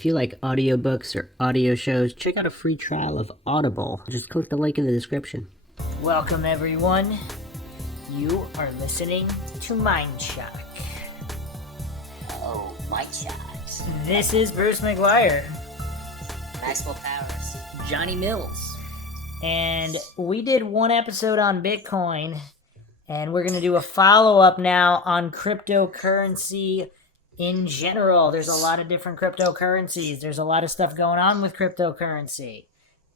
If you like audiobooks or audio shows, check out a free trial of Audible. Just click the link in the description. Welcome, everyone. You are listening to MINDSHOCK. Oh, MINDSHOCK. This is Bruce McGuire. Maxwell Powers. Johnny Mills. And we did one episode on Bitcoin, and we're going to do a follow-up now on cryptocurrency in general. There's a lot of different cryptocurrencies. There's a lot of stuff going on with cryptocurrency.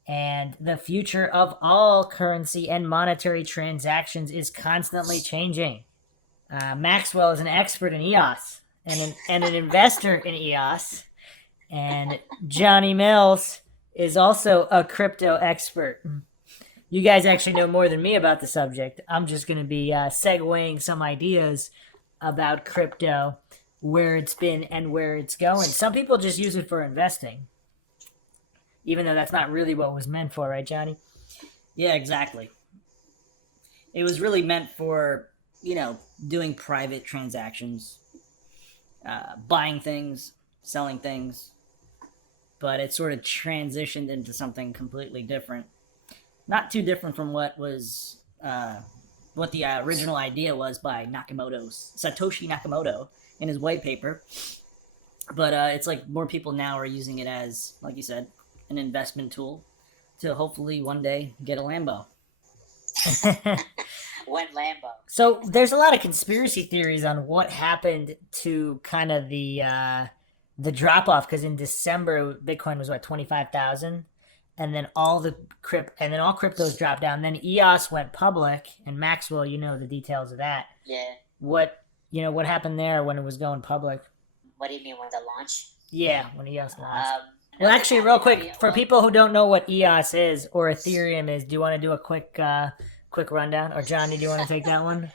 And the future of all currency and monetary transactions is constantly changing. Maxwell is an expert in EOS and an investor in EOS. And Johnny Mills is also a crypto expert. You guys actually know more than me about the subject. I'm just going to be segueing some ideas about crypto, where it's been and where it's going. Some people just use it for investing, even though that's not really what it was meant for, right, Johnny? Yeah, exactly. It was really meant for, doing private transactions, buying things, selling things, but it sort of transitioned into something completely different. Not too different from what was, what the original idea was by Satoshi Nakamoto in his white paper. But it's like more people now are using it as, like you said, an investment tool to hopefully one day get a Lambo. One Lambo. So there's a lot of conspiracy theories on what happened to kind of the drop off, because in December Bitcoin was 25,000, and then all cryptos dropped down. Then EOS went public, and Maxwell, the details of that. Yeah. What happened there when it was going public? What do you mean, when the launch? Yeah, when EOS launched. Well, actually, real quick, for people who don't know what EOS is or Ethereum is, do you want to do a quick rundown? Or Johnny, do you want to take that one?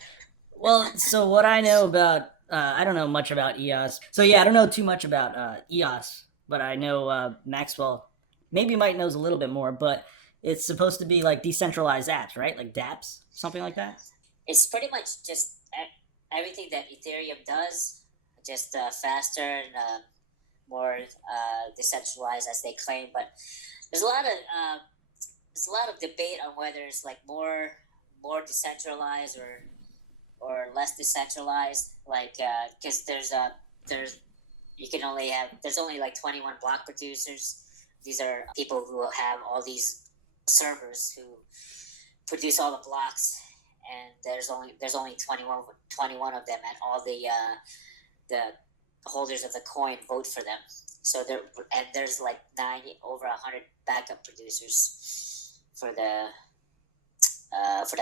Well, so what I know about, I don't know much about EOS. So yeah, I don't know too much about EOS, but I know Maxwell maybe might knows a little bit more, but it's supposed to be like decentralized apps, right? Like dApps, something like that? It's pretty much just everything that Ethereum does, just faster and more decentralized, as they claim. But there's a lot of debate on whether it's like more decentralized or less decentralized. Like because there's only like 21 block producers. These are people who have all these servers who produce all the blocks, and there's only 21 of them, and all the holders of the coin vote for them. So there's like over 100 backup producers for that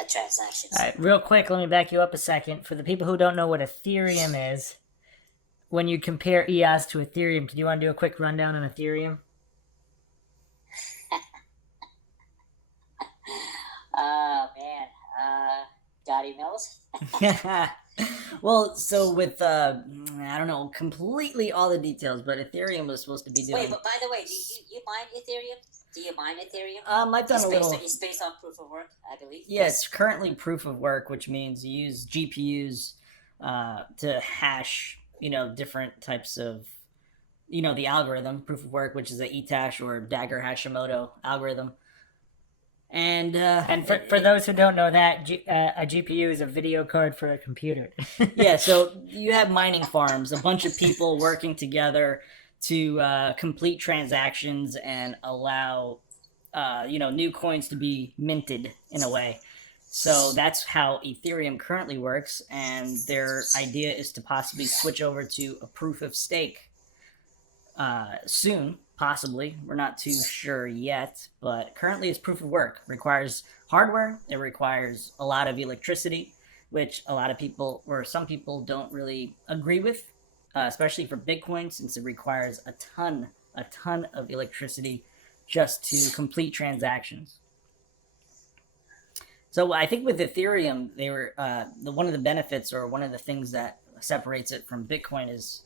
transaction. All right, real quick, let me back you up a second. For the people who don't know what Ethereum is, when you compare EOS to Ethereum, do you want to do a quick rundown on Ethereum? Oh, man. Johnny Mills? Well, so with, I don't know completely all the details, but Ethereum was supposed to be doing... Wait, but by the way, do you mine Ethereum? Do you mine Ethereum? I've done a little... It's based on proof of work, I believe. Yeah, it's currently proof of work, which means you use GPUs to hash, different types of, the algorithm, proof of work, which is a Etash or Dagger Hashimoto algorithm. And for those who don't know that, a GPU is a video card for a computer. Yeah, so you have mining farms, a bunch of people working together to complete transactions and allow, new coins to be minted in a way. So that's how Ethereum currently works, and their idea is to possibly switch over to a proof of stake soon. Possibly. We're not too sure yet, but currently it's proof of work. It requires hardware. It requires a lot of electricity, which a lot of people, or some people, don't really agree with, especially for Bitcoin, since it requires a ton of electricity just to complete transactions. So I think with Ethereum, they were one of the benefits, or one of the things that separates it from Bitcoin, is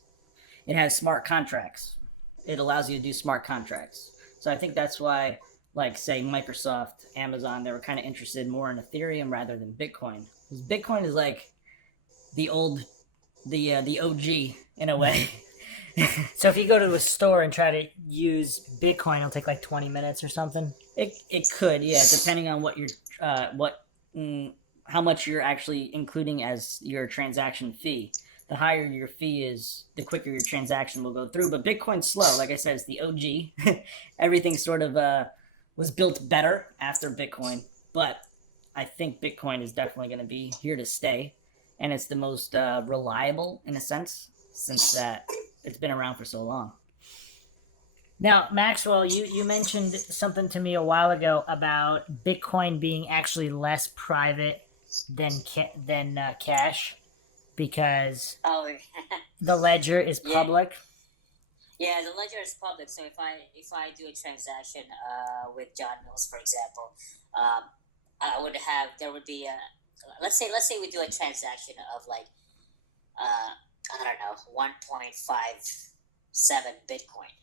it has smart contracts. It allows you to do smart contracts. So I think that's why, like, say, Microsoft, Amazon, they were kind of interested more in Ethereum rather than Bitcoin. Because Bitcoin is like the OG in a way. So if you go to a store and try to use Bitcoin, it'll take like 20 minutes or something. It could, yeah, depending on what how much you're actually including as your transaction fee. The higher your fee is, the quicker your transaction will go through. But Bitcoin's slow. Like I said, it's the OG. Everything sort of was built better after Bitcoin, but I think Bitcoin is definitely going to be here to stay, and it's the most reliable in a sense since that it's been around for so long. Now, Maxwell, you mentioned something to me a while ago about Bitcoin being actually less private than cash because Oh, the ledger is Yeah. public. yeah, the ledger is public. So if I do a transaction with John Mills, for example, there would be a let's say we do a transaction of like I don't know 1.57 Bitcoin.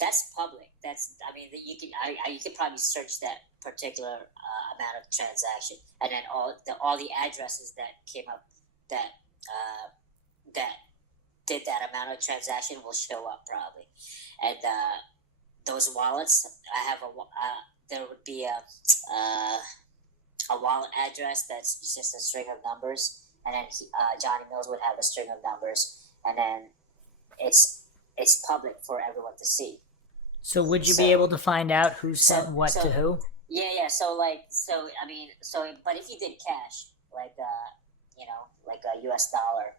That's public. You can you can probably search that particular amount of transaction, and then all the addresses that came up that that did that amount of transaction will show up probably, and those wallets I have there would be a wallet address that's just a string of numbers, and then Johnny Mills would have a string of numbers, and then it's public for everyone to see. So would you be able to find out who sent what so- to who? Yeah. But if you did cash, like like a U.S. dollar,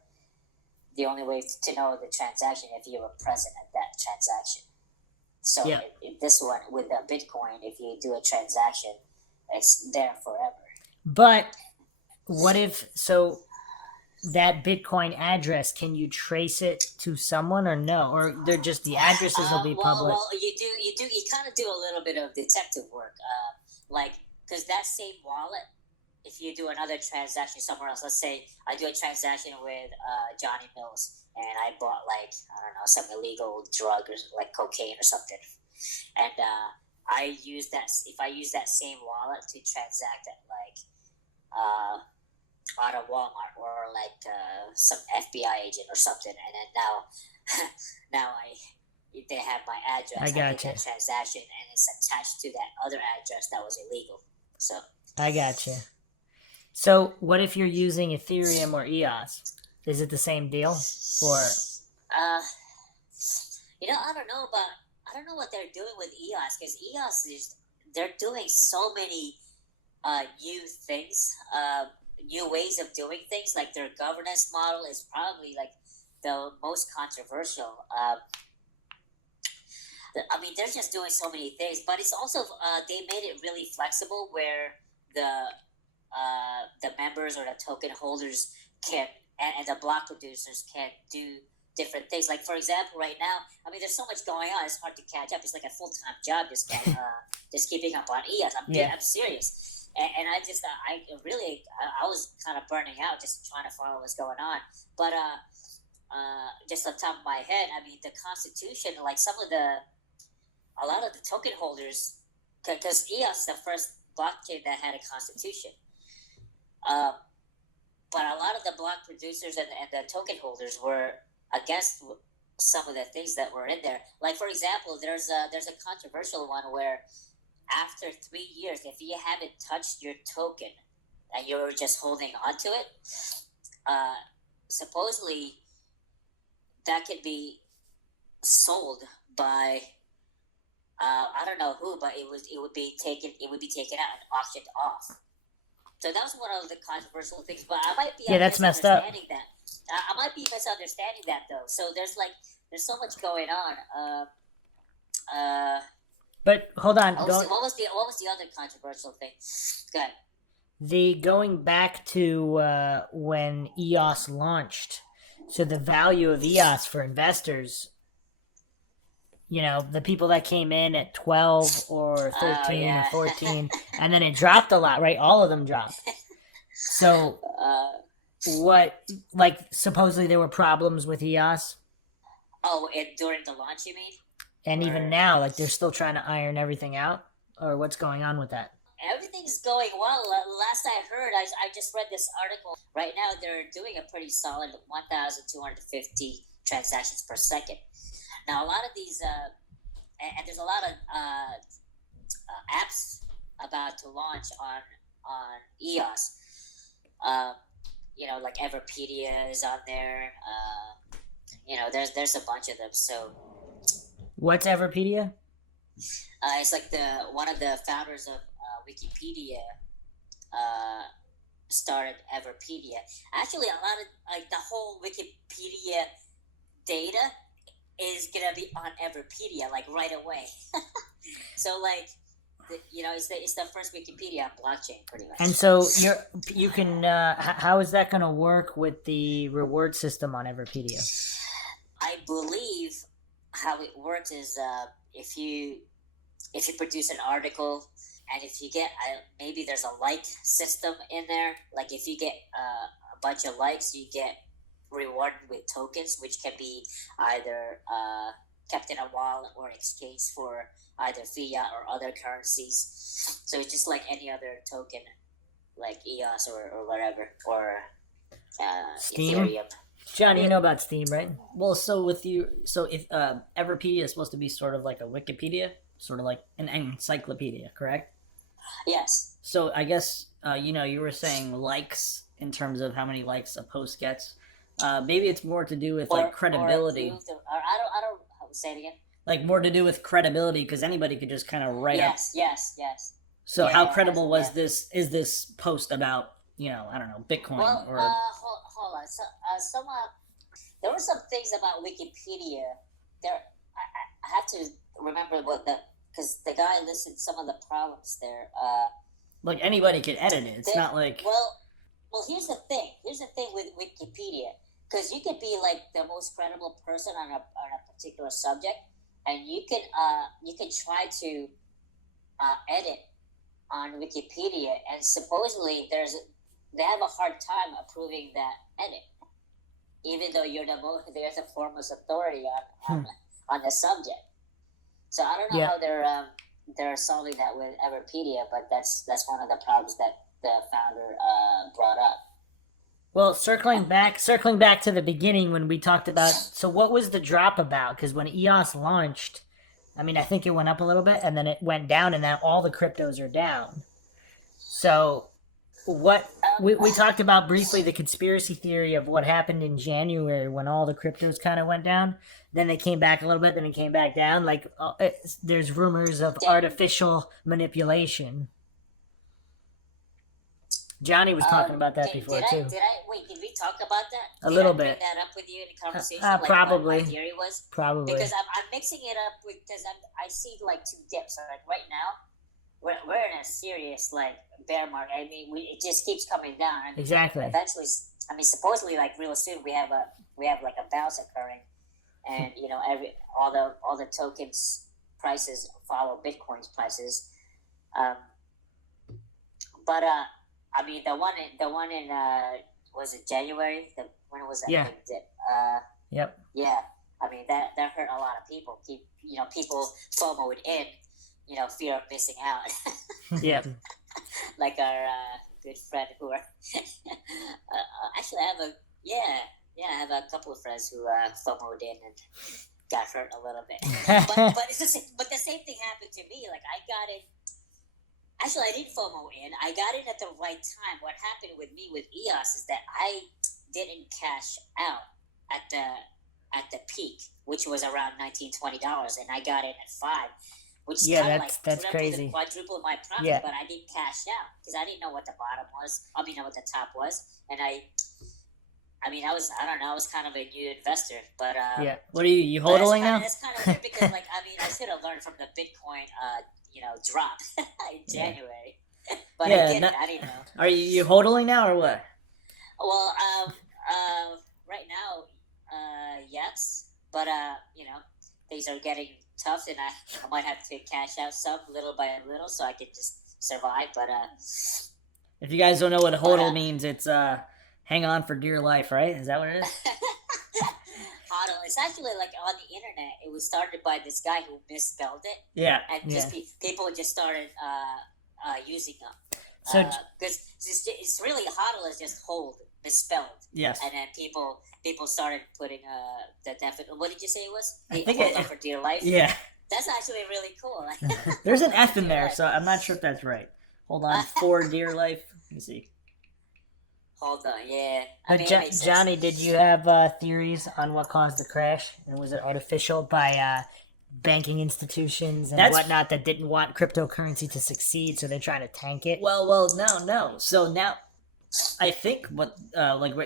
the only way to know the transaction if you were present at that transaction. So Yeah. This one with Bitcoin, if you do a transaction, it's there forever. But what if that Bitcoin address, can you trace it to someone or no? Or they're just the addresses will be public? Well, you kind of do a little bit of detective work, because that same wallet, if you do another transaction somewhere else, let's say I do a transaction with Johnny Mills, and I bought some illegal drug or like cocaine or something, and if I use that same wallet to transact at out of Walmart or some FBI agent or something, and then now they have my address. I did gotcha. that transaction, and it's attached to that other address that was illegal. So I gotcha. So what if you're using Ethereum or EOS? Is it the same deal? Or I don't know what they're doing with EOS, because EOS they're doing so many new things, new ways of doing things. Like their governance model is probably like the most controversial. They're just doing so many things, but it's also they made it really flexible where the members or the token holders can and the block producers can do different things. Like for example, right now, there's so much going on; it's hard to catch up. It's like a full-time job just keeping up on EOS. I'm serious, and I was kind of burning out just trying to follow what's going on. But just on top of my head, the Constitution, like a lot of the token holders, because EOS is the first blockchain that had a constitution. But a lot of the block producers and the token holders were against some of the things that were in there. Like for example, there's a controversial one where after 3 years, if you haven't touched your token and you're just holding onto it, supposedly that could be sold by I don't know who, but it would be taken out and auctioned off. So that was one of the controversial things. But I might be that's messed up. That. I might be misunderstanding that though. So there's so much going on. But hold on. What was the other controversial thing? Go ahead. Going back to when EOS launched, so the value of EOS for investors, the people that came in at 12 or 13 or 14, and then it dropped a lot, right? All of them dropped. So supposedly there were problems with EOS? During the launch, you mean? And even now, they're still trying to iron everything out? Or what's going on with that? Everything's going well. Last I heard, I just read this article. Right now, they're doing a pretty solid 1,250 transactions per second. Now, a lot of these, and there's a lot of apps about to launch on EOS. Like Everpedia is on there. There's a bunch of them. So What's Everpedia? it's like one of the founders of Wikipedia started Everpedia. Actually, a lot of like the whole Wikipedia data is gonna be on Everpedia like right away. So like, it's the first Wikipedia on blockchain, pretty much. And so you can how is that going to work with the reward system on Everpedia? I believe how it works is if you produce an article and if you get maybe there's a like system in there. Like if you get a bunch of likes, you get rewarded with tokens, which can be either kept in a wallet or exchanged for either fiat or other currencies. So it's just like any other token, like EOS or whatever, or Steam? Ethereum. John, you know about Steam, right? Well, so if Everpedia is supposed to be sort of like a Wikipedia, sort of like an encyclopedia, correct? Yes. So I guess you were saying likes in terms of how many likes a post gets. Maybe it's more to do with like credibility. I don't say it again. Like more to do with credibility, because anybody could just kind of write up. Yes. So Yeah, how credible was yeah. this? Is this post about I don't know, Bitcoin Well, or? hold on. So, there were some things about Wikipedia. I have to remember because the guy listed some of the problems there. Like anybody could edit it. It's not like. Well, here's the thing. Here's the thing with Wikipedia, because you could be like the most credible person on a particular subject, and you can try to edit on Wikipedia, and supposedly they have a hard time approving that edit, even though you're there's a foremost authority on the subject. So I don't know how they're solving that with Everpedia, but that's one of the problems that the founder brought up. Well, circling back to the beginning when we talked about, so what was the drop about? Because when EOS launched, I mean, I think it went up a little bit and then it went down, and now all the cryptos are down. So what we talked about briefly, the conspiracy theory of what happened in January when all the cryptos kind of went down. Then they came back a little bit, then it came back down. Like there's rumors of artificial manipulation. Johnny was talking about that before too. Did we talk about that? A little Did I bit. bring that up with you in the conversation? Probably. What my theory was? Probably. Because I'm mixing it up because I see like two dips. So like right now, we're in a serious like bear market. I mean, it just keeps coming down. I mean, Exactly. Eventually, I mean, supposedly like real soon we have like a bounce occurring, and all the tokens prices follow Bitcoin's prices. But I mean, the one in was it January? When was that? Yeah. big dip? Yep. Yeah. I mean, that hurt a lot of people. People FOMO'd in, fear of missing out. Yep. Like our good friend who are actually I have a couple of friends who FOMO'd in and got hurt a little bit. but it's but the same thing happened to me. Like I got it. Actually, I didn't FOMO in. I got in at the right time. What happened with me with EOS is that I didn't cash out at the peak, which was around $19-20, and I got in at $5, which is kind of that's crazy. Quadruple my profit. Yeah. But I didn't cash out because I didn't know what the bottom was. I mean, what the top was, and I was kind of a new investor, but yeah. What are you hodling now? That's kind of weird because I should have learned from the Bitcoin drop in January. But I didn't know. Are you hodling now or what? Well, right now, yes, but things are getting tough, and I might have to cash out some little by little so I can just survive. But if you guys don't know what hodl means, it's hang on for dear life, right? Is that what it is? HODL. It's actually like on the internet. It was started by this guy who misspelled it. Yeah. And just people just started using them. So because it's really HODL is just hold. misspelled. Yes. And then people started putting the definite. What did you say it was? I think Hold on for dear life. Yeah. That's actually really cool. There's an F in there, so I'm not sure if that's right. Hold on, for dear life. Let me see. Hold on, yeah. But it makes sense. Johnny, did you have theories on what caused the crash? And was it artificial by banking institutions and whatnot that didn't want cryptocurrency to succeed, so they're trying to tank it? Well, no. So now, I think what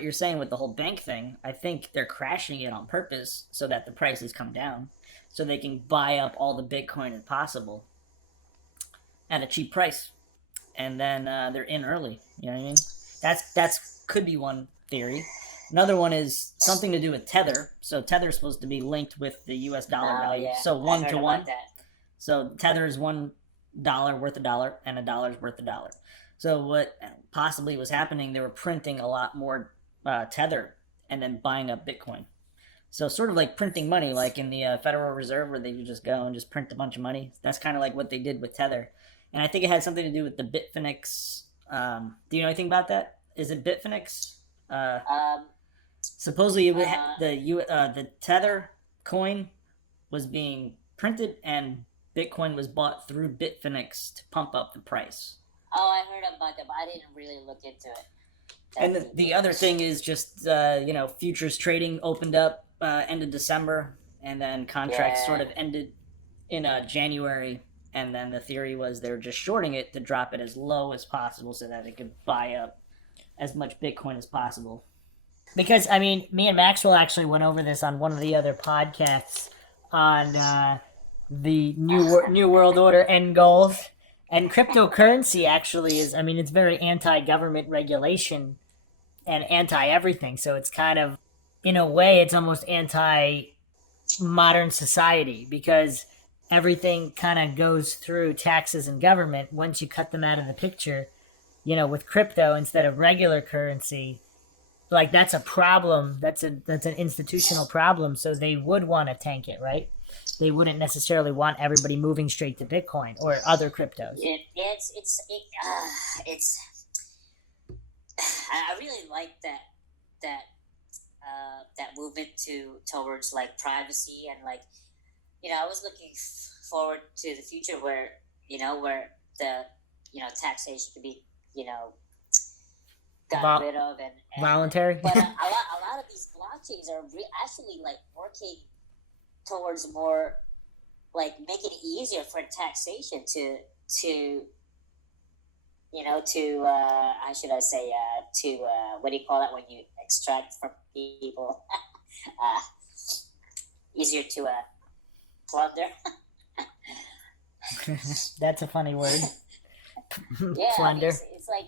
you're saying with the whole bank thing, I think they're crashing it on purpose so that the prices come down, so they can buy up all the Bitcoin as possible at a cheap price, and then they're in early. You know what I mean? That's could be one theory. Another one is something to do with Tether. So Tether is supposed to be linked with the U.S. dollar value. Yeah. So 1 to 1. That. So Tether is $1 worth $1, and $1 is worth $1. So what possibly was happening, they were printing a lot more Tether and then buying up Bitcoin. So sort of like printing money, like in the Federal Reserve, where they could just go and just print a bunch of money. That's kind of like what they did with Tether. And I think it had something to do with the Bitfinex. Do you know anything about that? Is it Bitfinex? Supposedly, it would the Tether coin was being printed, and Bitcoin was bought through Bitfinex to pump up the price. Oh, I heard about that, but I didn't really look into it. And the other thing is just futures trading opened up end of December, and then contracts sort of ended in January. And then the theory was they were just shorting it to drop it as low as possible so that it could buy up as much Bitcoin as possible. Because, I mean, me and Maxwell actually went over this on one of the other podcasts on the New World Order end goals. And cryptocurrency actually is, I mean, it's very anti-government regulation and anti-everything. So it's kind of, in a way, it's almost anti-modern society because everything kind of goes through taxes and government. Once you cut them out of the picture, with crypto instead of regular currency, like that's a problem. That's an institutional problem. So they would want to tank it, right? They wouldn't necessarily want everybody moving straight to Bitcoin or other cryptos. I really like that movement towards like privacy and like, I was looking forward to the future where the taxation could be gotten rid of and voluntary. But a lot of these blockchains are actually like working towards more like making it easier for taxation to how should I say what do you call that when you extract from people easier to plunder. That's a funny word. Yeah, Plunder. It's like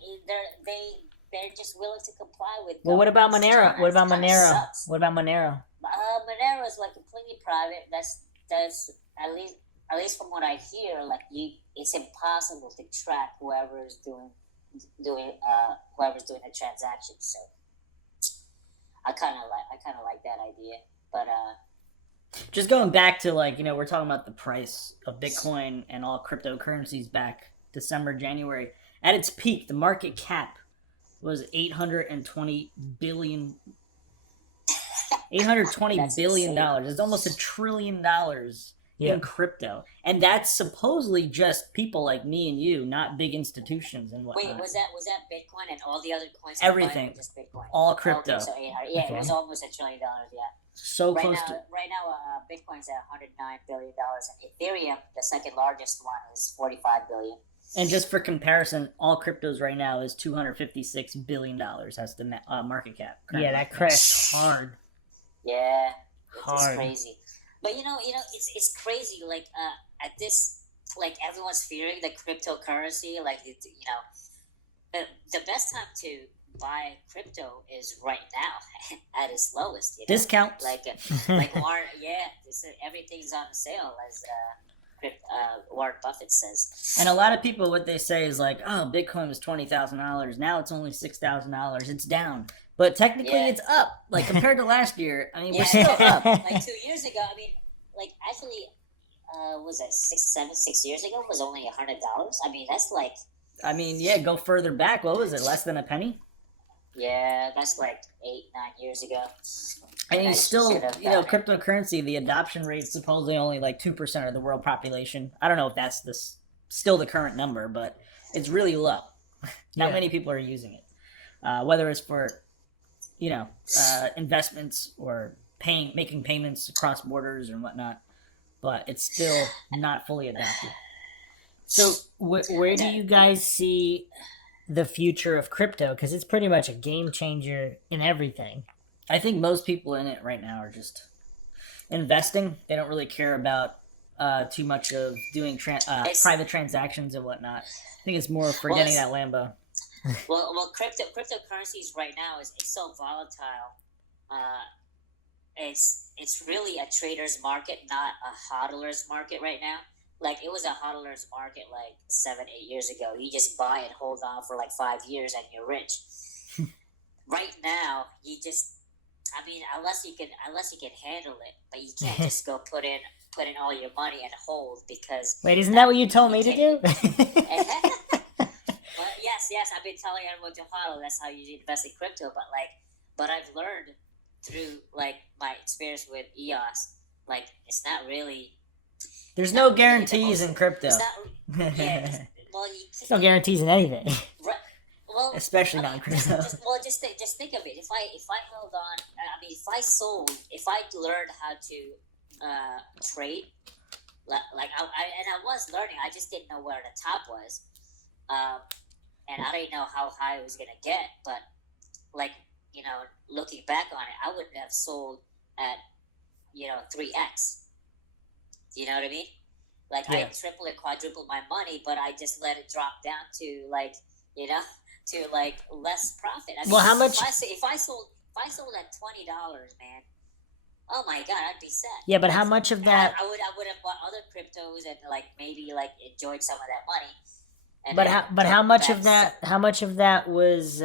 they're just willing to comply with. Well, what about Monero? What about Monero? Sucks. What about Monero? Monero is like completely private. That's at least from what I hear. Like it's impossible to track whoever's doing the transaction. So I kind of like that idea, but just going back to we're talking about the price of Bitcoin and all cryptocurrencies back December, January. At its peak, the market cap was $820 billion. $820 billion. It's almost $1 trillion in crypto, and that's supposedly just people like me and you, not big institutions and whatnot. Wait, was that Bitcoin and all the other coins? Everything, just Bitcoin, all crypto. Okay, so 800, yeah, it was almost $1 trillion. Yeah, so right close now, Right now, Bitcoin's at $109 billion, and Ethereum, the second largest one, is $45 billion. And just for comparison, all cryptos right now is $256 billion. That's the market cap. Yeah, that crashed hard. Yeah, hard. It's crazy. But it's crazy. Like at this, like everyone's fearing the cryptocurrency. Like the best time to buy crypto is right now at its lowest. Discount. Like Warren. Yeah, everything's on sale as Warren Buffett says. And a lot of people, what they say is like, oh, Bitcoin was $20,000. Now it's only $6,000. It's down. But technically it's up. Like compared to last year, I mean, we're still up. Like 2 years ago, I mean, like actually, was that 6 years ago? It was only $100. I mean, that's like. I mean, yeah, go further back. What was it? Less than a penny? Yeah, that's like 8-9 years ago. And I it's still, should've you know, gotten it. cryptocurrency, the adoption rate's supposedly only like 2% of the world population. I don't know if that's still the current number, but it's really low. Not Yeah. many people are using it. Whether it's for, you know, investments or making payments across borders and whatnot, but it's still not fully adopted. So where do you guys see the future of crypto? Because it's pretty much a game changer in everything. I think most people in it right now are just investing. They don't really care about too much of doing private transactions and whatnot. I think it's more for getting that Lambo. Well, cryptocurrencies right now is so volatile. It's really a trader's market, not a hodler's market right now. Like it was a hodler's market like 7-8 years ago. You just buy and hold on for like 5 years and you're rich. Right now, you just, I mean, unless you can handle it, but you can't just go put in all your money and hold because. Wait, isn't that what you told me to do? Well, yes, I've been telling everyone to hodl. That's how you invest in crypto. But I've learned through like my experience with EOS, like it's not really. There's no guarantees in crypto. It's not. Yeah. Well, There's no guarantees in anything. Right. Well, Especially not in crypto. Just think of it. If I held on, I mean, if I learned how to trade, like I was learning, I just didn't know where the top was, and I didn't know how high it was gonna get. But like looking back on it, I wouldn't have sold at 3x. You know what I mean? Like I triple and quadrupled my money, but I just let it drop down to to like less profit. I mean, Well, how much? If I sold at $20, man, oh my god, I'd be set. Yeah, but how much of that? I would have bought other cryptos and like maybe like enjoyed some of that money. And How much of that was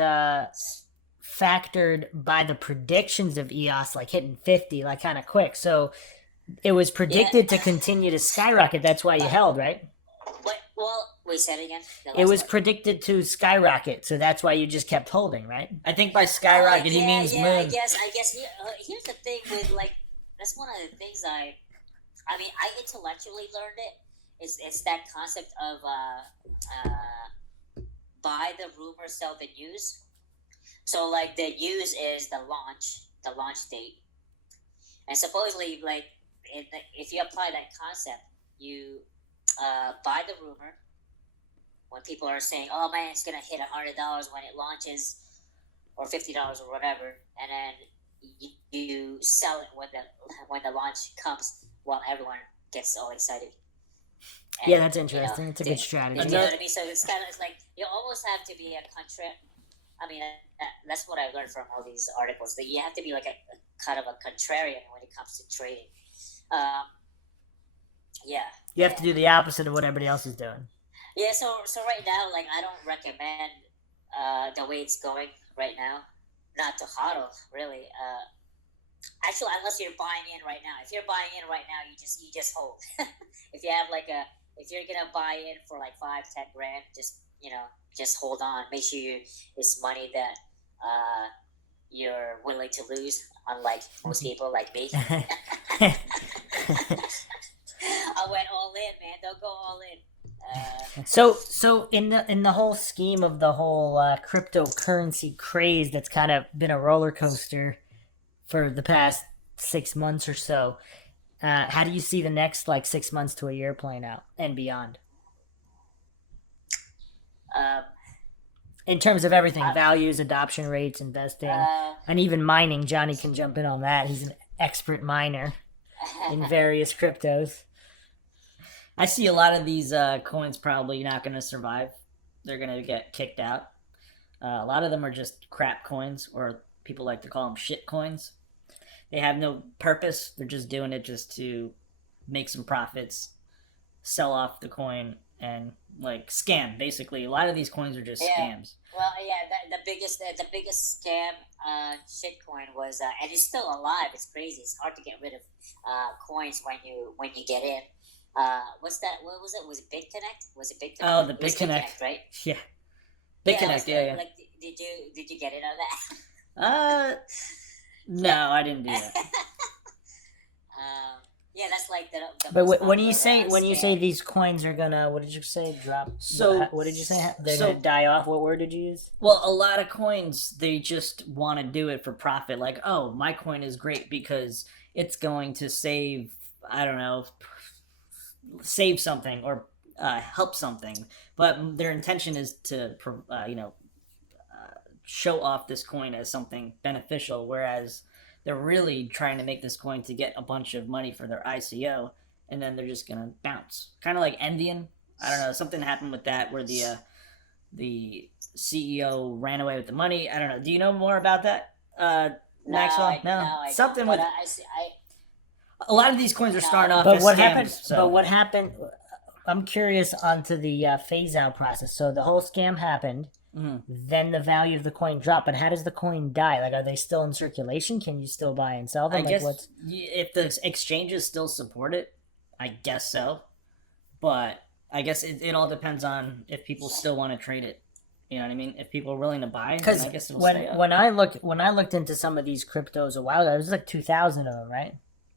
factored by the predictions of EOS, like hitting 50, like kind of quick? So it was predicted to continue to skyrocket. That's why you held, right? Well, wait, say it again. It was predicted to skyrocket, so that's why you just kept holding, right? I think by skyrocket he means moon. I guess. Here's the thing with like that's one of the things I intellectually learned it. It's that concept of buy the rumor, sell the news. So like the news is the launch date, and supposedly like if you apply that concept, you buy the rumor when people are saying, "Oh man, it's gonna hit $100 when it launches, or $50 or whatever," and then you sell it when the launch comes, while everyone gets all excited. And, yeah, that's interesting. It's a good strategy. You know what I mean? So it's like you almost have to be a contrarian. I mean, that's what I learned from all these articles. That you have to be like a kind of a contrarian when it comes to trading. Yeah. You have to do the opposite of what everybody else is doing. Yeah. So right now, like I don't recommend the way it's going right now, not to hodl really. Actually, unless you're buying in right now. If you're buying in right now, you just hold. If you have if you're gonna buy in for like 5-10 grand, just hold on. Make sure it's money that you're willing to lose, unlike most people like me. I went all in, man. Don't go all in. So in the whole scheme of the whole cryptocurrency craze that's kind of been a roller coaster for the past 6 months or so, how do you see the next 6 months to a year playing out and beyond? In terms of everything, values, adoption rates, investing, and even mining. Johnny can jump in on that. He's an expert miner in various cryptos. I see a lot of these coins probably not going to survive. They're going to get kicked out. A lot of them are just crap coins, or people like to call them shit coins. They have no purpose. They're just doing it just to make some profits, sell off the coin, and scam. Basically, a lot of these coins are just scams. Well, yeah, the biggest scam shitcoin was, and it's still alive. It's crazy. It's hard to get rid of coins when you get in. What's that? What was it? Was it BitConnect? Was it BitConnect? Oh, the BitConnect, right? Yeah. BitConnect, yeah. Like, did you get it on that? No, I didn't do that. Yeah, that's like the But most when you popular, say scam. these coins are gonna, what did you say, drop? So- what did you say? They're so- gonna die off. What word did you use? Well, a lot of coins, they just want to do it for profit. Like, oh, my coin is great because it's going to save, I don't know, save something or help something. But their intention is to, show off this coin as something beneficial, whereas they're really trying to make this coin to get a bunch of money for their ICO, and then they're just going to bounce. Kind of like Endian. I don't know, something happened with that where the CEO ran away with the money. I don't know. Do you know more about that, Maxwell? No, I Something don't, with but I a lot of these coins are starting off But as what scams. happened? So. But what happened? I'm curious onto the phase out process. So the whole scam happened. Mhm. Then the value of the coin dropped. But how does the coin die? Like, are they still in circulation? Can you still buy and sell them? I Like, guess what's... if the exchanges still support it, I guess so. But I guess it all depends on if people still want to trade it. You know what I mean? If people are willing to buy, then Because I guess it'll stay up. when I looked into some of these cryptos a while ago, there was like 2,000 of them, right?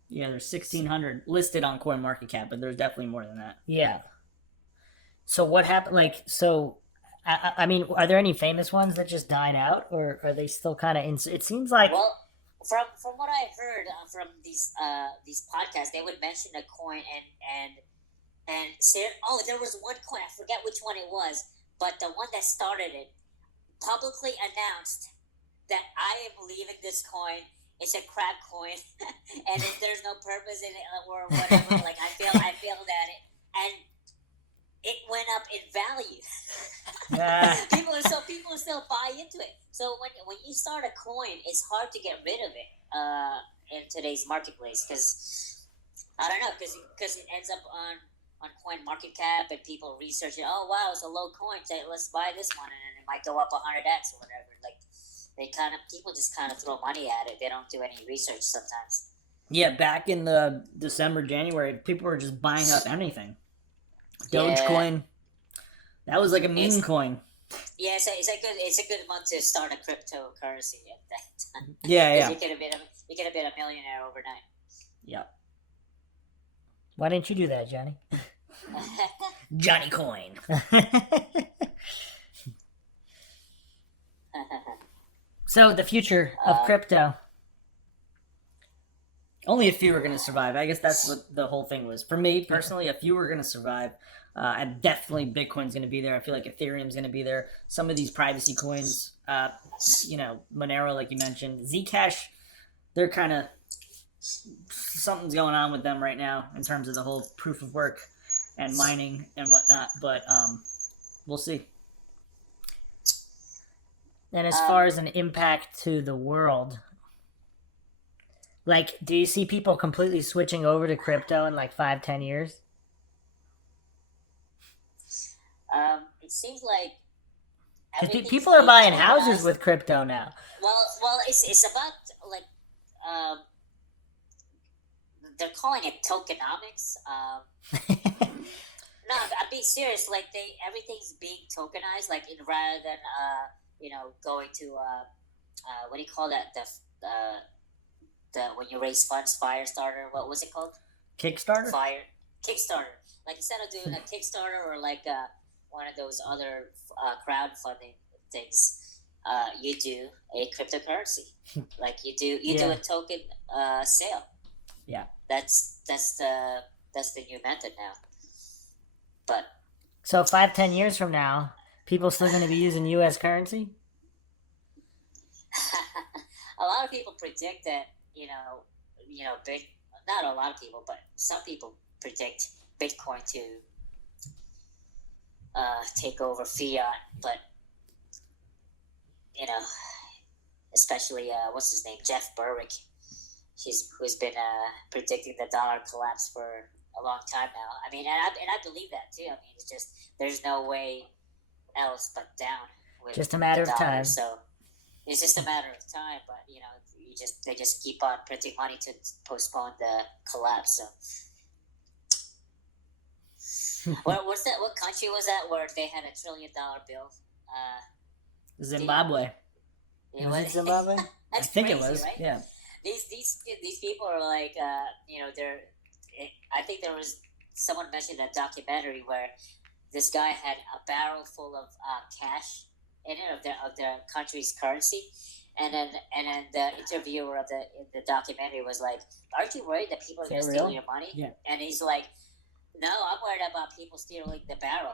Yeah, there's 1,600 listed on CoinMarketCap, but there's definitely more than that. Yeah. So what happened? Like, so I mean, are there any famous ones that just died out, or are they still kind of in? It seems like well, from what I heard from these podcasts, they would mention a coin and say, oh, there was one coin, I forget which one it was, but the one that started it publicly announced that I am leaving this coin. It's a crap coin, and there's no purpose in it or whatever. Like I failed at it, and it went up in value. people still buy into it. So when you start a coin, it's hard to get rid of it in today's marketplace because I don't know because it ends up on CoinMarketCap and people research it. Oh wow, it's a low coin. So let's buy this one, and it might go up 100x or whatever. Like people just kind of throw money at it. They don't do any research sometimes. Yeah, back in the December, January, people were just buying up anything. Dogecoin, that was like a meme coin. Yeah, it's a good month to start a cryptocurrency at that time. Yeah. You could have been a millionaire overnight. Yep. why didn't you do that, Johnny? Johnny Coin. So the future of crypto. Only a few are going to survive. I guess that's what the whole thing was. For me, personally, a few are going to survive. And definitely Bitcoin's going to be there. I feel like Ethereum's going to be there. Some of these privacy coins, Monero, like you mentioned. Zcash, they're kind of... Something's going on with them right now in terms of the whole proof of work and mining and whatnot. But we'll see. And as far as an impact to the world, like, do you see people completely switching over to crypto in like 5-10 years? It seems like Because people are buying houses with crypto now. Well, it's about like they're calling it tokenomics. No, I'm being serious. Like everything's being tokenized. Like rather than going to what do you call that? The when you raise funds, Firestarter. What was it called? Kickstarter? Kickstarter. Like instead of doing a Kickstarter or like one of those other crowdfunding things, you do a cryptocurrency. Like you do a token sale. Yeah. That's the new method now. But So 5-10 years from now, people still going to be using U.S. currency? a lot of people predict that not a lot of people, but some people predict Bitcoin to take over fiat. But especially what's his name, Jeff Berwick, who's been predicting the dollar collapse for a long time now. I mean, and I believe that too. I mean, it's just there's no way else but down. With Just a matter the of dollar. time. So it's just a matter of time. But they just keep on printing money to postpone the collapse. So, what country was that where they had $1 trillion bill? Zimbabwe. You know Was what? it Zimbabwe? I That's think crazy, it was. right? Yeah. These people are like, they're. I think there was someone mentioned that documentary where this guy had a barrel full of cash in it of their country's currency, and then the interviewer of the documentary was like, "Aren't you worried that people are going to steal real? your money?" Yeah. And he's like, "No, I'm worried about people stealing the barrel,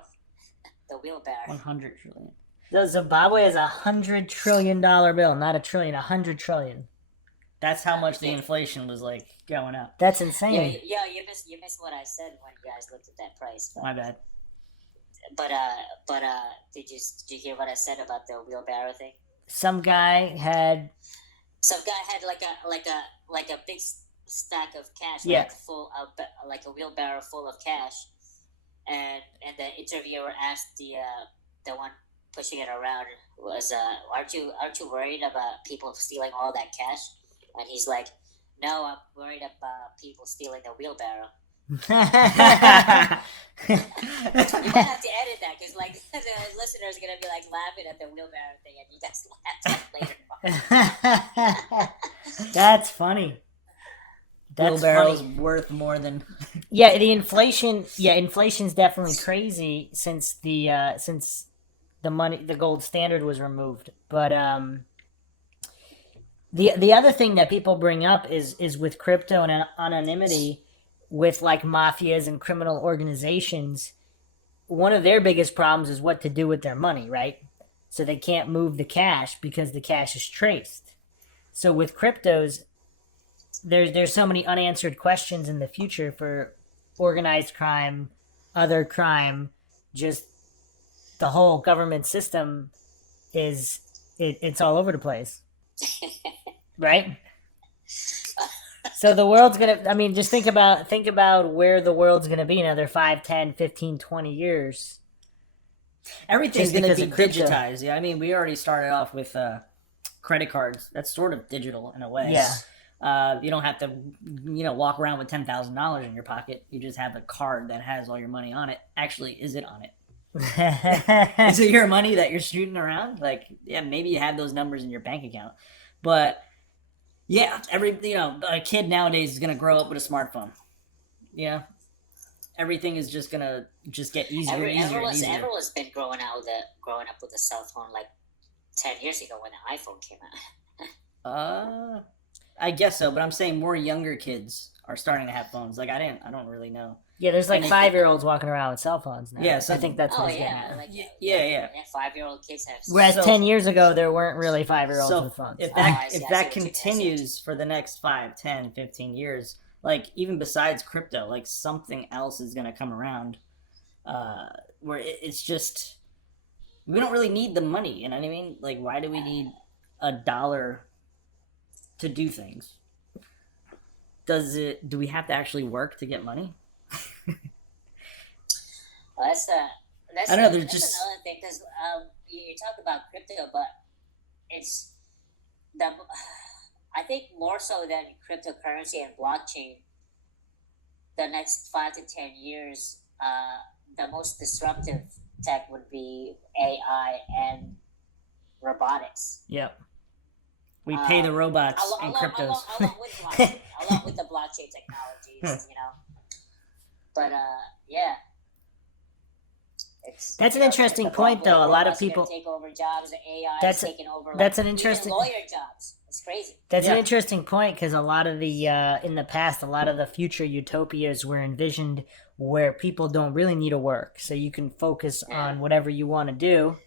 the wheelbarrow." 100 trillion. The Zimbabwe is $100 trillion bill, not a trillion, 100 trillion. That's how much the inflation was like going up. That's Yeah, insane. you missed what I said when you guys looked at that price. My bad. But did you hear what I said about the wheelbarrow thing? Some guy had Some guy had like a big stack of cash, Yeah. like full of like a wheelbarrow full of cash, and the interviewer asked the one pushing it around was, aren't you worried about people stealing all that cash? And he's like, no, I'm worried about people stealing the wheelbarrow. You might have to edit that because like the listeners are gonna be like laughing at the wheelbarrow thing, and you guys laughed at it later. That's funny. That's Wheelbarrow's funny. worth more than. Yeah, the inflation. Yeah, inflation's definitely crazy since the gold standard was removed. But the other thing that people bring up is with crypto and anonymity, with like mafias and criminal organizations. One of their biggest problems is what to do with their money, right? So they can't move the cash because the cash is traced. So with cryptos, there's so many unanswered questions in the future for organized crime, other crime, just the whole government system it's all over the place. Right? So the world's gonna, I mean, just think about where the world's gonna be in another 5, 10, 15, 20 years. Everything's Just going to because be of crypto. digitized. Yeah, I mean, we already started off with credit cards. That's sort of digital in a way. Yeah. You don't have to, walk around with $10,000 in your pocket. You just have a card that has all your money on it. Actually, is it on it? Is it your money that you're shooting around? Like, yeah, maybe you have those numbers in your bank account, but yeah, a kid nowadays is gonna grow up with a smartphone. Yeah, everything is just gonna get easier and easier and easier. Everyone's been growing up with a cell phone like 10 years ago when the iPhone came out. I guess so, but I'm saying more younger kids are starting to have phones. Like I don't really know. Yeah, there's like And 5-year-olds walking around with cell phones now. Yeah, so- I think that's Oh what he's getting yeah, at. like Yeah. 5-year-old kids have. Whereas So- 10 years ago, there weren't really 5-year-olds So with phones. if I that see, if I that see what you- continues for the next 5, 10, 15 years, like even besides crypto, like something else is gonna come around, where it's just we don't really need the money. You know what I mean? Like, why do we need $1 to do things? Do we have to actually work to get money? Well, that's I don't know, there's that's just- another thing because you talk about crypto, but it's I think more so than cryptocurrency and blockchain. The next 5 to 10 years, the most disruptive tech would be AI and robotics. Yep. We pay the robots and cryptos. Along with the blockchain technologies, But yeah. That's an interesting point, though. A lot of robots are gonna people- take over jobs. The AI That's- is taking over. that's an even interesting- lawyer jobs. It's crazy. That's Yeah. an interesting point because a lot of the in the past, a lot of the future utopias were envisioned where people don't really need to work, so you can focus on whatever you want to do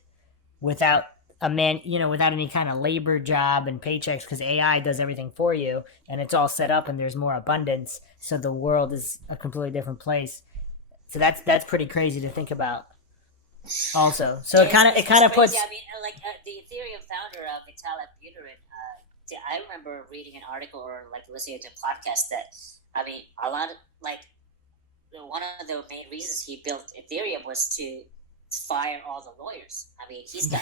without without any kind of labor job and paychecks, because AI does everything for you and it's all set up and there's more abundance, so the world is a completely different place. So that's pretty crazy to think about. Also, so it kind of It's puts. crazy. I mean, like the Ethereum founder, Vitalik Buterin. I remember reading an article or like listening to a podcast that, I mean, a lot of one of the main reasons he built Ethereum was to fire all the lawyers. I mean, he's got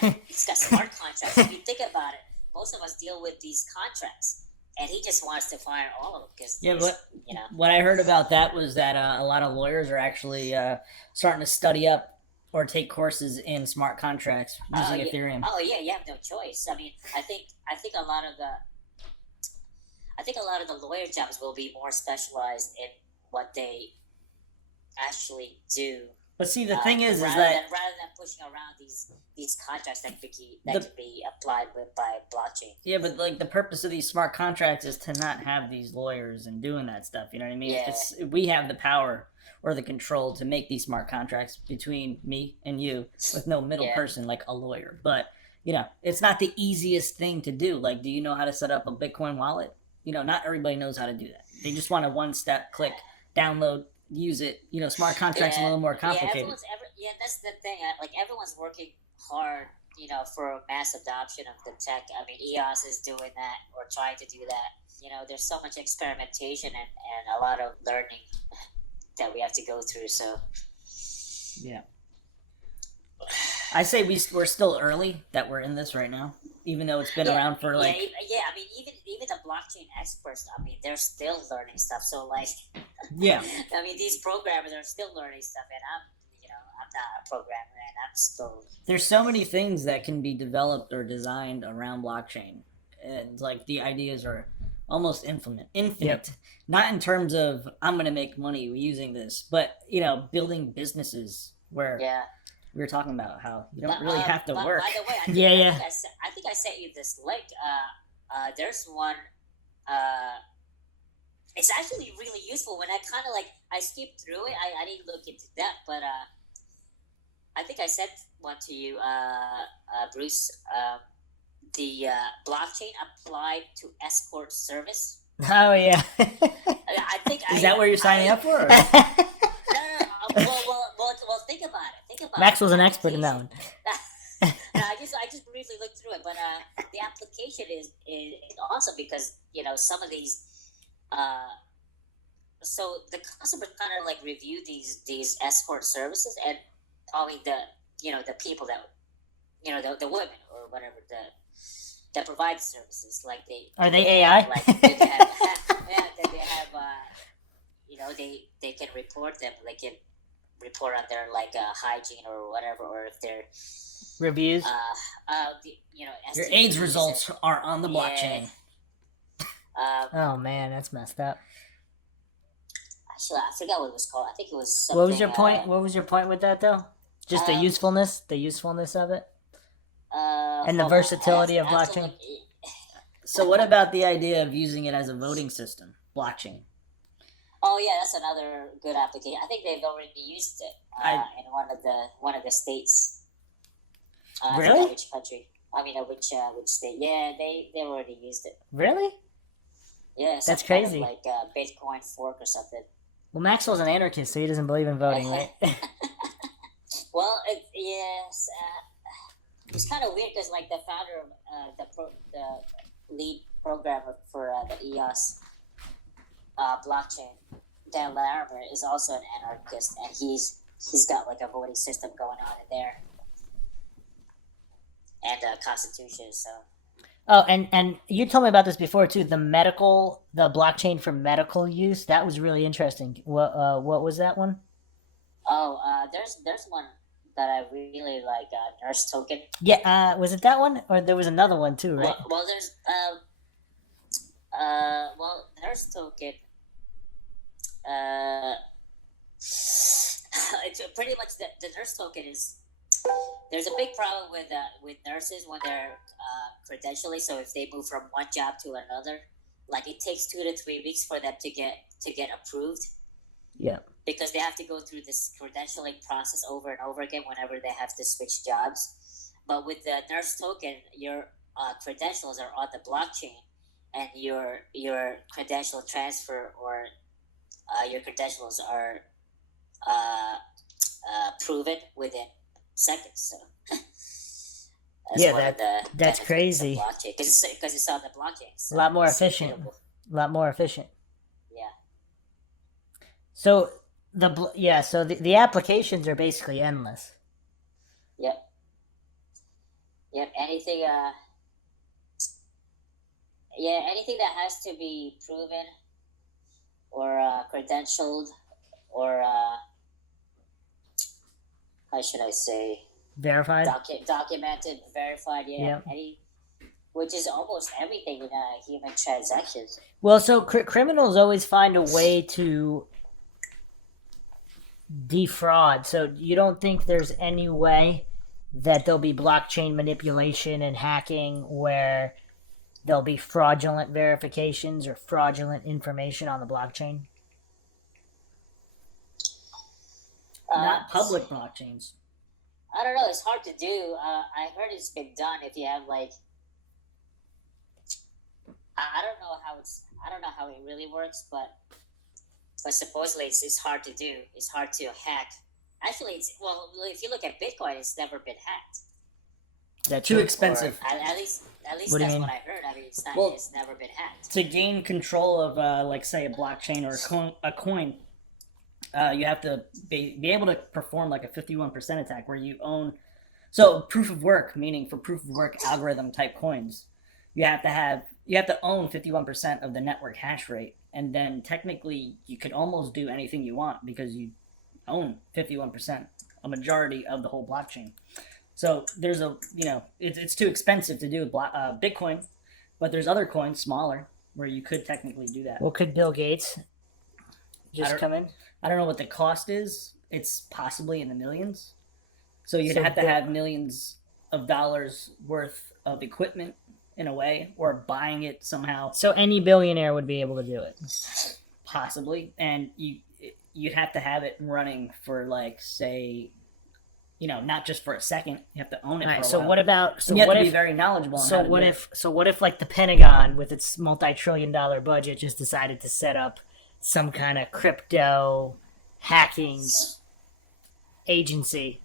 smart contracts. If you think about it, most of us deal with these contracts, and he just wants to fire all of them because What I heard about that was that a lot of lawyers are actually starting to study up or take courses in smart contracts using Ethereum. Oh yeah, you have no choice. I mean, I think a lot of the lawyer jobs will be more specialized in what they actually do. But see, the thing is rather that than pushing around these contracts that can be applied by blockchain. Yeah, but like the purpose of these smart contracts is to not have these lawyers and doing that stuff. You know what I mean? Yeah. We have the power or the control to make these smart contracts between me and you with no middle person like a lawyer. But you know, it's not the easiest thing to do. Like, do you know how to set up a Bitcoin wallet? You know, not everybody knows how to do that. They just want a one-step click, download, use it. You know, smart contracts are a little more complicated. That's the thing. Like, everyone's working hard, you know, for mass adoption of the tech. I mean, EOS is doing that or trying to do that. You know, there's so much experimentation and a lot of learning that we have to go through. So, yeah. I say we're still early that we're in this right now, even though it's been around for like. Yeah. I mean, even the blockchain experts, I mean, they're still learning stuff. So, like, yeah. I mean, these programmers are still learning stuff, and I'm not a programmer, and I'm still. There's so many things that can be developed or designed around blockchain, and like the ideas are almost infinite. Yep. Not in terms of I'm going to make money using this, but you know, building businesses where. Yeah. We were talking about how you don't really have to work. By the way, I think I sent you this link. There's one. It's actually really useful. When I kind of I skipped through it. I didn't look into that, but I think I sent one to you, Bruce. The blockchain applied to escort service. Oh yeah. I think. Is that what you're signing up for? Well, think about it. Max was an expert in that one. I just briefly looked through it, but the application is awesome because you know some of these. So the customers kind of like review these escort services, and probably the people that the women or whatever that provide the services, like are they AI? Like they have, they have they can report them. They can report on their hygiene or whatever, or if they're reviews. Your AIDS results are on the blockchain. Oh man, that's messed up. Actually, I forgot what it was called. I think it was something. What was your point? What was your point with that though? Just the usefulness of it, and the versatility of blockchain. So, what about the idea of using it as a voting system, blockchain? Oh yeah, that's another good application. I think they've already used it in one of the states. Really? I forget which country? I mean, which state? Yeah, they already used it. Really? Yeah, that's crazy. Kind of like Bitcoin fork or something. Well, Maxwell's an anarchist, so he doesn't believe in voting, right? Well, yes. It's kind of weird because the founder of the lead programmer for the EOS blockchain, Dan Larimer, is also an anarchist, and he's got a voting system going on in there, and a constitution. So. Oh, and you told me about this before too. The blockchain for medical use. That was really interesting. What was that one? Oh, there's one that I really like. Nurse Token. Yeah. Was it that one, or there was another one too, right? Well, there's Nurse Token. It's pretty much the Nurse Token is. There's a big problem with nurses when they're credentialing. So if they move from one job to another, it takes 2 to 3 weeks for them to get approved. Yeah. Because they have to go through this credentialing process over and over again whenever they have to switch jobs. But with the Nurse Token, your credentials are on the blockchain, and your credential transfer or your credentials are proven within seconds. So that's crazy. Because it's on the blockchain. So a lot more efficient. Yeah. So the applications are basically endless. Yep. Anything anything that has to be proven or credentialed or how should I say, Verified. documented, verified. Yeah, Yep. which is almost everything in human transactions. Well, so criminals always find a way to defraud. So you don't think there's any way that there'll be blockchain manipulation and hacking where there'll be fraudulent verifications or fraudulent information on the blockchain? Not public blockchains. I don't know. It's hard to do. I heard it's been done. If you have like, I don't know how I don't know how it really works, but supposedly it's hard to do. It's hard to hack. Actually, if you look at Bitcoin, it's never been hacked. That's Too expensive. Or at least What do you that's mean? what I heard. I mean, it's never been hacked. To gain control of, like, say, a blockchain or a coin, you have to be able to perform like a 51% attack where you own. So proof of work, meaning for proof of work algorithm type coins, you have to own 51% of the network hash rate, and then technically you could almost do anything you want because you own 51%, a majority of the whole blockchain. So there's it's too expensive to do Bitcoin, but there's other coins smaller where you could technically do that. Well, could Bill Gates just come in? I don't know what the cost is. It's possibly in the millions. So you'd So have to have millions of dollars worth of equipment in a way, or buying it somehow, So any billionaire would be able to do it. possibly. And you'd have to have it running for, like, say, not just for a second. You have to own it. All right. For a So while. what about? So And you have what to if? be very knowledgeable. On So how to what do if? So what if like the Pentagon with its multi-trillion-dollar budget just decided to set up some kind of crypto hacking agency?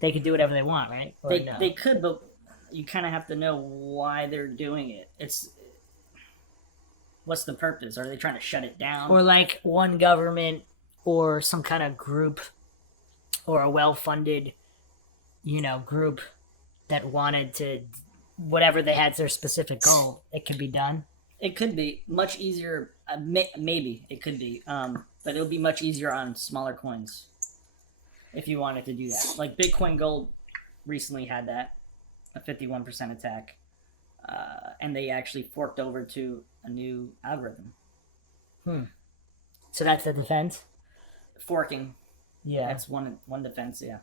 They could do whatever they want, right? Or it. no? They could, but you kind of have to know why they're doing it. What's the purpose? Are they trying to shut it down? Or like one government or some kind of group or a well-funded, group that wanted to, whatever they had their specific goal, it could be done. It could be much easier. Maybe it could be, but it would be much easier on smaller coins if you wanted to do that. Like Bitcoin Gold recently had that, a 51% attack, and they actually forked over to a new algorithm. So that's the defense. Forking, Yeah. that's one defense. Yeah.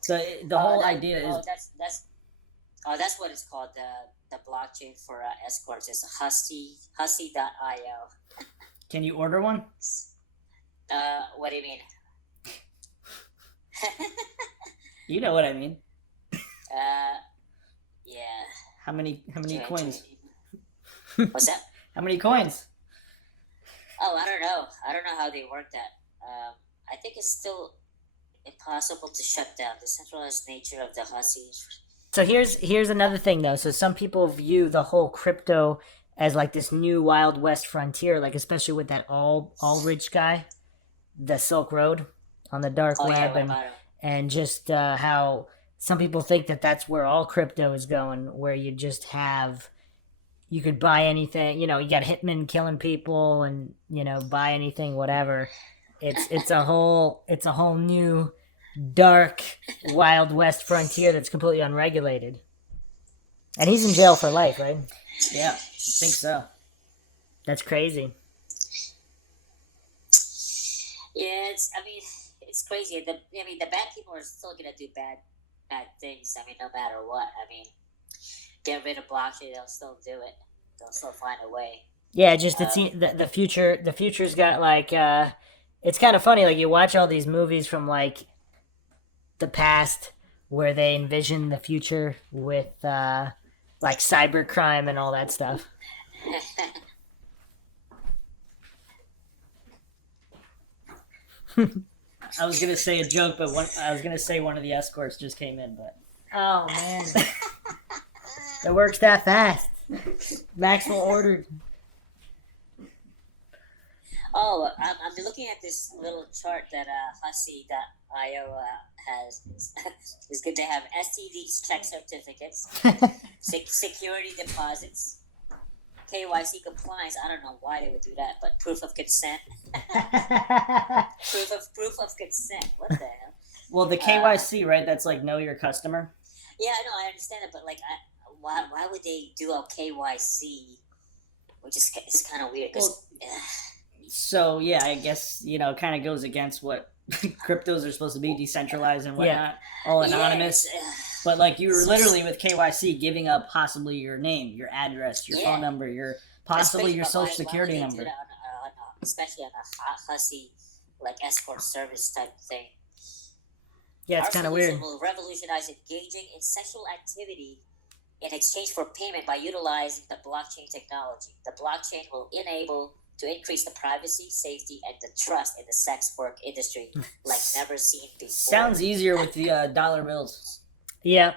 So the whole idea is That's what it's called. The blockchain for escorts is Hussy.io. Can you order one? What do you mean? You know what I mean. Yeah. How many coins? What's that? How many coins? Oh, I don't know. I don't know how they work that. I think it's still impossible to shut down the centralized nature of the Hussy. So here's another thing though. So some people view the whole crypto as like this new Wild West frontier, like especially with that Ulrich guy, the Silk Road on the dark Oh, web, yeah, what and about it? and just how some people think that that's where all crypto is going, where you could buy anything, you got hitmen killing people and buy anything, whatever. It's a whole new dark Wild West frontier that's completely unregulated. And he's in jail for life, right? Yeah, I think so. That's crazy. Yeah, it's crazy. The bad people are still gonna do bad things. No matter what. Get rid of blockchain, they'll still do it. They'll still find a way. Yeah, just the future. The future's got like it's kind of funny. Like you watch all these movies from like the past where they envision the future with like cybercrime and all that stuff. I was gonna say a joke, but I was gonna say one of the escorts just came in, but Oh man, it works that fast. Maxwell ordered. Oh, I'm looking at this little chart that Hussy.io has. It's good to have STDs, check certificates, security deposits, KYC compliance. I don't know why they would do that, but proof of consent. proof of consent. What the hell? Well, the KYC, right? That's like know your customer. Yeah, no, I understand it, but like, why would they do a KYC? Which is it's kind of weird. Well, so yeah, I guess it kind of goes against what cryptos are supposed to be, decentralized and whatnot, all anonymous. But like you were literally with KYC giving up possibly your name, your address, your phone number, possibly your social security number. Especially on a hussy like escort service type thing. Yeah, it's kind of weird. Will revolutionize engaging in sexual activity in exchange for payment by utilizing the blockchain technology. The blockchain will enable to increase the privacy, safety, and the trust in the sex work industry like never seen before. Sounds easier with the dollar bills. Yeah.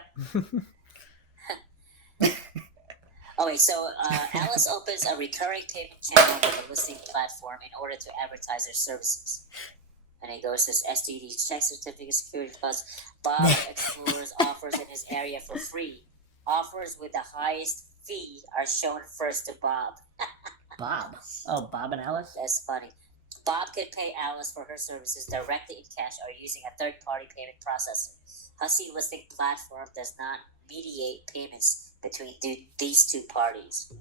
Okay, so Alice opens a recurring payment channel with a listing platform in order to advertise their services. And it goes to STD, check certificate, security deposits. Bob explores offers in his area for free. Offers with the highest fee are shown first to Bob. Bob? Oh, Bob and Alice? That's funny. Bob could pay Alice for her services directly in cash or using a third-party payment processor. Hussy listing platform does not mediate payments between these two parties.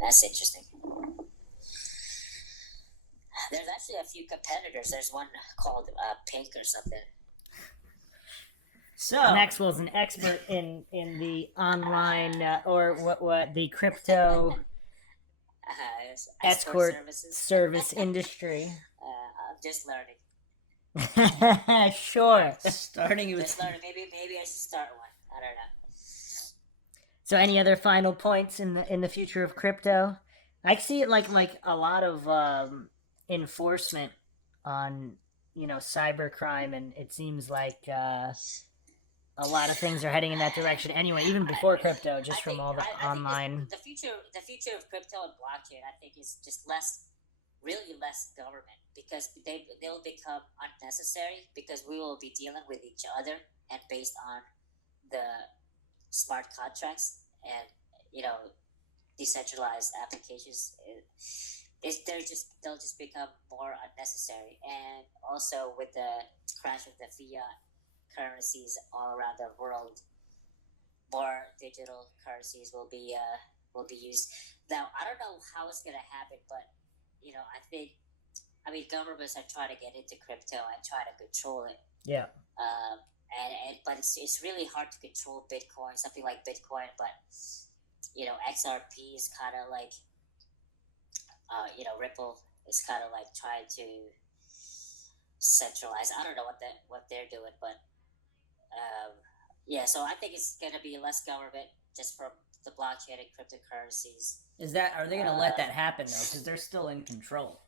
That's interesting. There's actually a few competitors. There's one called Pink or something. So Maxwell's an expert in the online or what the crypto escort service industry. I'm just learning. Sure. Starting with just learning. Maybe I should start one. I don't know. So, any other final points in the future of crypto? I see it like a lot of enforcement on cybercrime, and it seems like a lot of things are heading in that direction. Anyway, even before crypto, just from all the online. The future of crypto and blockchain, I think, is just really less government, because they'll become unnecessary because we will be dealing with each other and based on the smart contracts and decentralized applications. They'll just become more unnecessary. And also with the crash of the fiat currencies all around the world, more digital currencies will be used. Now, I don't know how it's going to happen, but I mean, governments are trying to get into crypto and try to control it. Yeah. But it's really hard to control Bitcoin, something like Bitcoin. But XRP is kind of like, Ripple is kind of like trying to centralize. I don't know what they're doing, but yeah. So I think it's gonna be less government just from the blockchain and cryptocurrencies. Are they gonna let that happen though? Because they're still in control.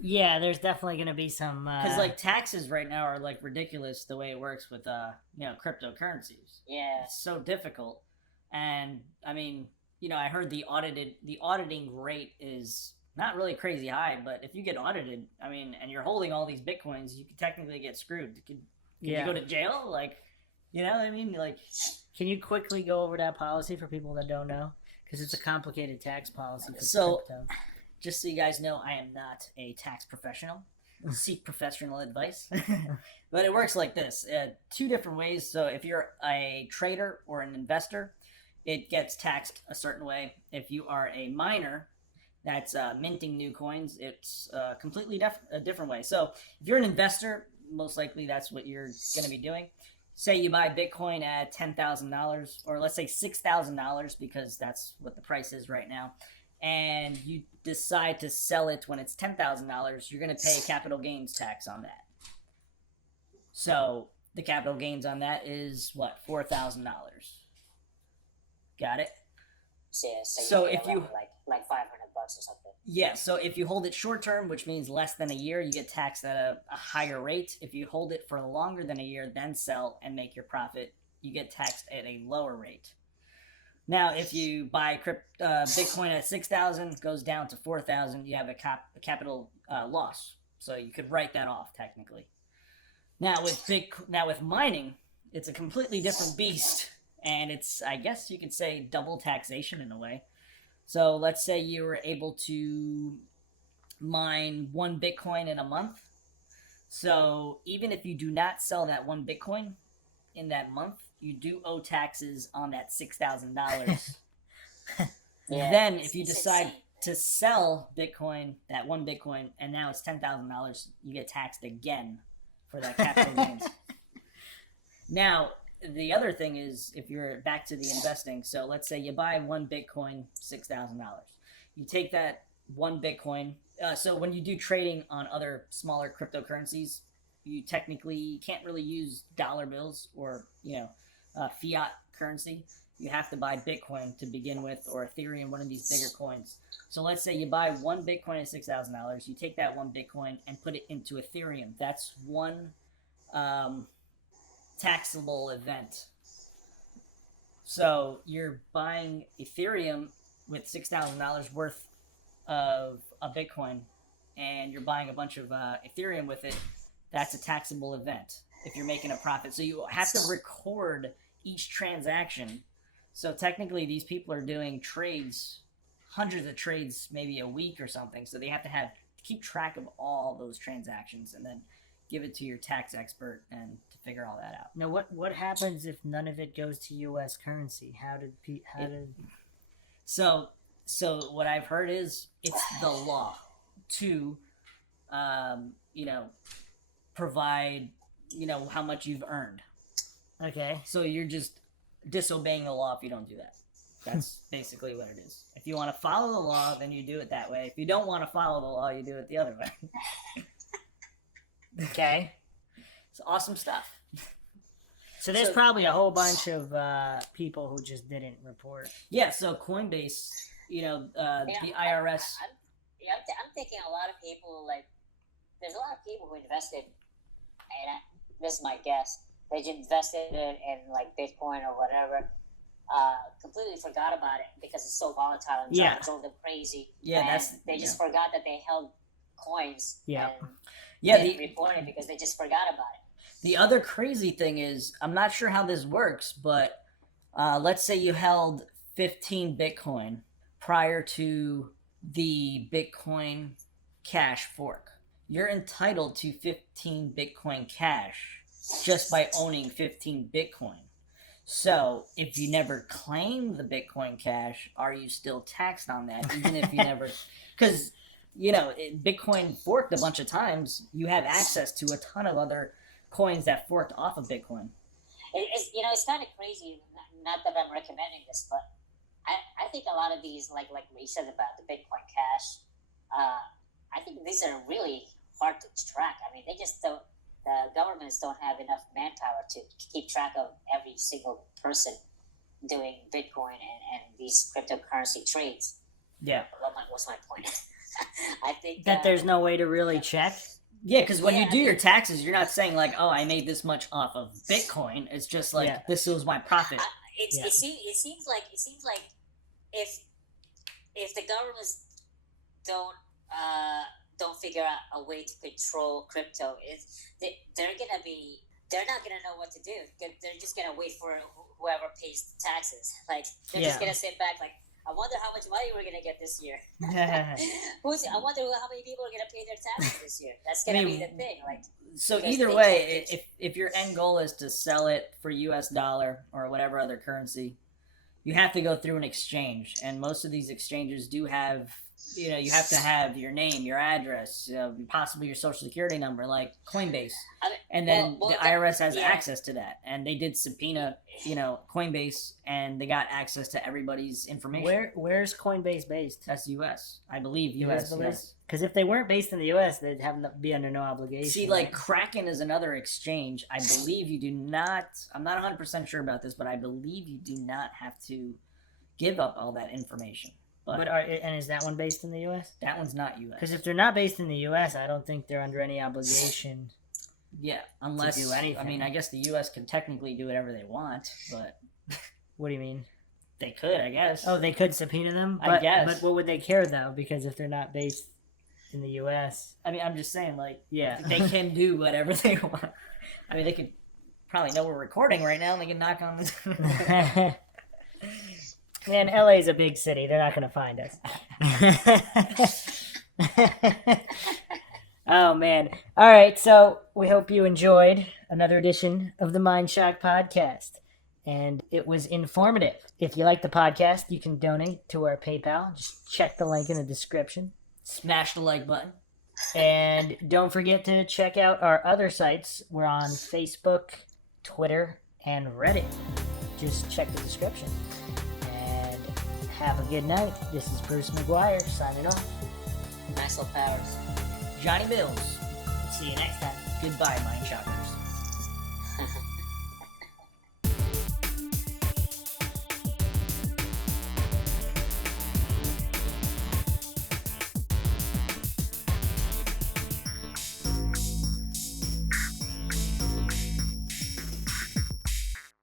Yeah, there's definitely going to be some... Because, taxes right now are, ridiculous the way it works with, cryptocurrencies. Yeah. It's so difficult. And, I mean, I heard the auditing rate is not really crazy high, but if you get audited, I mean, and you're holding all these Bitcoins, you could technically get screwed. Could you go to jail? You know what I mean? Can you quickly go over that policy for people that don't know? Because it's a complicated tax policy for crypto. Just so you guys know, I am not a tax professional. Seek professional advice. But it works like this. Two different ways. So if you're a trader or an investor, it gets taxed a certain way. If you are a miner that's minting new coins, it's completely a different way. So if you're an investor, most likely that's what you're going to be doing. Say you buy Bitcoin at $10,000, or let's say $6,000 because that's what the price is right now. And you decide to sell it when it's $10,000, you're going to pay capital gains tax on that. So the capital gains on that is what, $4,000. Got it? So if you like $500 or something. Yeah. So if you hold it short term, which means less than a year, you get taxed at a higher rate. If you hold it for longer than a year, then sell and make your profit, you get taxed at a lower rate. Now, if you buy Bitcoin at 6,000, goes down to 4,000, you have a capital loss. So you could write that off technically. Now with mining, it's a completely different beast, and it's, I guess you could say, double taxation in a way. So let's say you were able to mine 1 Bitcoin in a month. So even if you do not sell that one Bitcoin in that month, you do owe taxes on that $6,000. Yeah, Then it's- if you it's decide insane. to sell Bitcoin, that one Bitcoin, and now it's $10,000, you get taxed again for that capital gains. Now, the other thing is, if you're back to the investing, so let's say you buy one Bitcoin, $6,000. You take that one Bitcoin. So when you do trading on other smaller cryptocurrencies, you technically can't really use dollar bills or fiat currency. You have to buy Bitcoin to begin with, or Ethereum, one of these bigger coins. So let's say you buy one Bitcoin at $6,000. You take that one Bitcoin and put it into Ethereum. That's one taxable event. So you're buying Ethereum with $6,000 worth of a Bitcoin, and you're buying a bunch of Ethereum with it. That's a taxable event if you're making a profit. So you have to record each transaction. So technically, these people are doing trades, hundreds of trades, maybe a week or something. So they have to keep track of all those transactions and then give it to your tax expert and to figure all that out. Now, what happens if none of it goes to U.S. currency? How did So what I've heard is it's the law to, provide, how much you've earned. Okay. So you're just disobeying the law if you don't do that. That's basically what it is. If you want to follow the law, then you do it that way. If you don't want to follow the law, you do it the other way. Okay. It's awesome stuff. So there's So- probably a whole bunch of people who just didn't report. Yeah, so Coinbase, the IRS. I'm thinking a lot of people, like, there's a lot of people who invested, and this is my guess, they just invested in like Bitcoin or whatever, completely forgot about it because it's so volatile and Yeah. drove them crazy. Yeah, and that's- they just forgot that they held coins. Yeah. and Yeah, didn't report it because they just forgot about it. The other crazy thing is, I'm not sure how this works, but let's say you held 15 Bitcoin prior to the Bitcoin Cash fork. You're entitled to 15 Bitcoin Cash just by owning 15 Bitcoin. So if you never claim the Bitcoin Cash, are you still taxed on that? Even if you never... Because, Bitcoin forked a bunch of times. You have access to a ton of other coins that forked off of Bitcoin. It's kind of crazy. Not that I'm recommending this, but I think a lot of these, like we said about the Bitcoin Cash, I think these are really hard to track. I mean, the governments don't have enough manpower to keep track of every single person doing Bitcoin and these cryptocurrency trades. Yeah. What's my point? I think That there's no way to really check. Yeah, because when Yeah, you do your taxes, you're not saying like, "Oh, I made this much off of Bitcoin." It's just like, Yeah. "This was my profit." Yeah. It seems like if the governments don't figure out a way to control crypto, they're not gonna know what to do. They're just gonna wait for whoever pays the taxes. Like they're just Yeah. gonna sit back. Like, I wonder how much money we're gonna get this year. Yeah. I wonder how many people are gonna pay their taxes this year. That's gonna be the thing. Like, So because either they way, can't- if your end goal is to sell it for U.S. dollar or whatever other currency, you have to go through an exchange, and most of these exchanges do have, you have to have your name, your address, possibly your social security number, like Coinbase, I mean, and then well, the that- IRS has yeah. access to that, and they did subpoena, Coinbase, and they got access to everybody's information. Where's Coinbase based? That's U.S. I believe U.S. Yes. Because if they weren't based in the U.S., they'd be under no obligation. See, like Kraken is another exchange. I believe you do not. I'm not 100% sure about this, but I believe you do not have to give up all that information. But and is that one based in the U.S.? that one's not U.S. Because if they're not based in the U.S., I don't think they're under any obligation. yeah, unless do anything. I mean, I guess the U.S. can technically do whatever they want, but What do you mean? they could, I guess. Oh, they could subpoena them? I guess. But what would they care, though? Because if they're not based in the U.S., I mean, I'm just saying, like, yeah. they can do whatever they want. I mean, they could probably know we're recording right now, and they can knock on the. Man, LA's a big city. They're not going to find us. Oh man. All right, so we hope you enjoyed another edition of the MindShock podcast. And it was informative. If you like the podcast, you can donate to our PayPal. Just check the link in the description. Smash the like button. And don't forget to check out our other sites. We're on Facebook, Twitter, and Reddit. Just check the description. And have a good night. This is Bruce McGuire signing off. Maxwell Powers. Johnny Mills. See you next time. Goodbye, Mind Shockers.